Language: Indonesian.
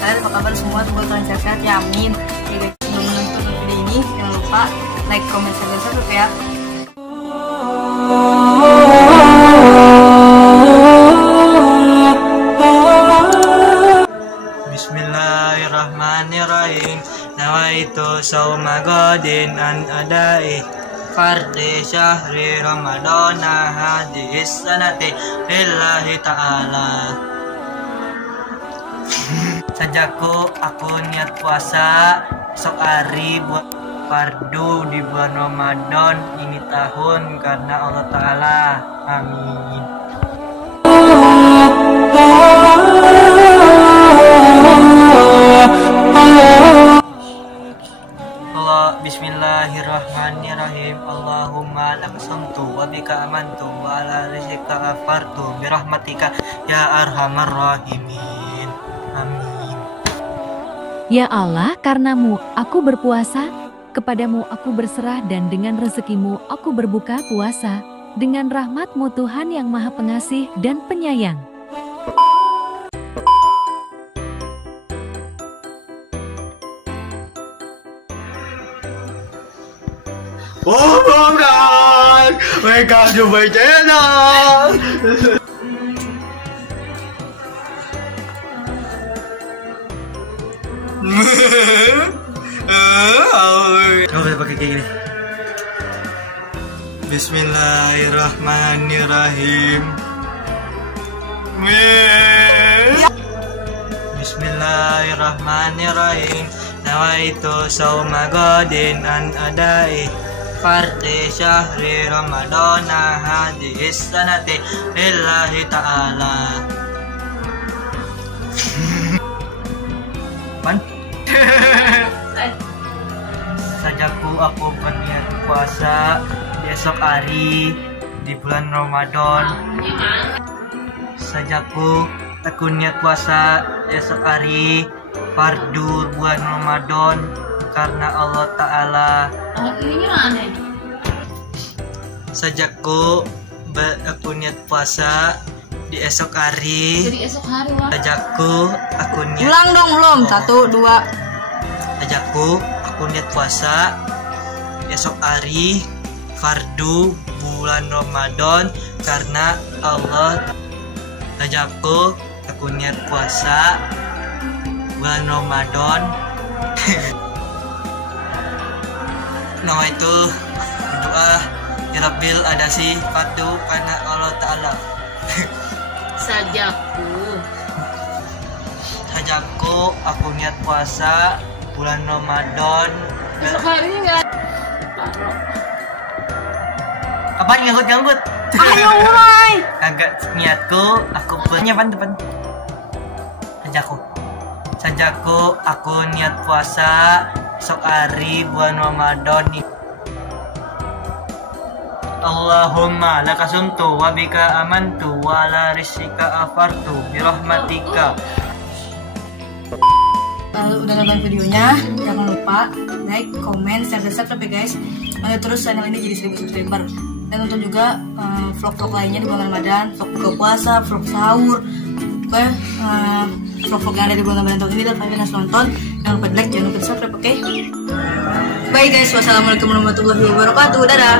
kalian apa kabar semua? Semoga kalian sehat-sehat ya, amin. Oke guys, sebelum menonton video ini jangan lupa like, comment, share, dan subscribe ya. Bismillahirrahmanirrahim. Nawaitu sauma gadin an adai fardi syahri ramadana hadis sanati lillahi ta'ala. Sajaku aku niat puasa esok hari buat fardu di bulan Ramadan ini tahun karena Allah Ta'ala. Amin. Bismillahirrahmanirrahim. Allahumma laqasamtu wa bika amantu wa ala rizqika afartu birahmatika ya arhamar rahimin. Amin. Ya Allah, karenamu aku berpuasa, kepadamu aku berserah, dan dengan rezekimu aku berbuka puasa, dengan rahmatmu Tuhan yang maha pengasih dan penyayang. Oh bukan, mereka coba channel. Coba pakai kayak gini. Bismillahirrahmanirrahim. Bismillahirrahmanirrahim. Nawaitu sauma gadin an adai fardi syahri ramadana hadis sanati lillahi ta'ala. Man? Sajaku aku berniat puasa di esok hari di bulan Ramadan. Sajaku aku niat puasa di esok hari fardu bulan Ramadan karena Allah Ta'ala. Sajaku aku niat puasa di esok hari. Sajaku aku niat. Ulang dong, belum. 1, 2. Sajaku aku niat puasa di esok hari fardu bulan Ramadan karena Allah. Sajaku aku niat puasa bulan Ramadan. Nah itu berdoa ya Rabbil adasi patu karena Allah Ta'ala. Sajaku aku niat puasa bulan Ramadan. Besok hari enggak. Kapan nganggut? Ayo mulai. Agak niatku aku punya depan. Sajaku aku niat puasa esok hari bulan Ramadan. Allahumma lakasumtu wa bika amantu wa ala rizqika afartu birahmatika. Udah nonton videonya, jangan lupa like, comment, share, dan subscribe ya guys. Terus channel ini jadi 1000 subscriber. Dan nonton juga vlog-vlog lainnya di bulan Ramadan, vlog buka puasa, vlog sahur, vlog-vlog yang ada di bulan Ramadan tahun ini. Dan kalian harus nonton. Jangan lupa like, jangan lupa subscribe, oke? Bye guys, wassalamualaikum warahmatullahi wabarakatuh. Dadah.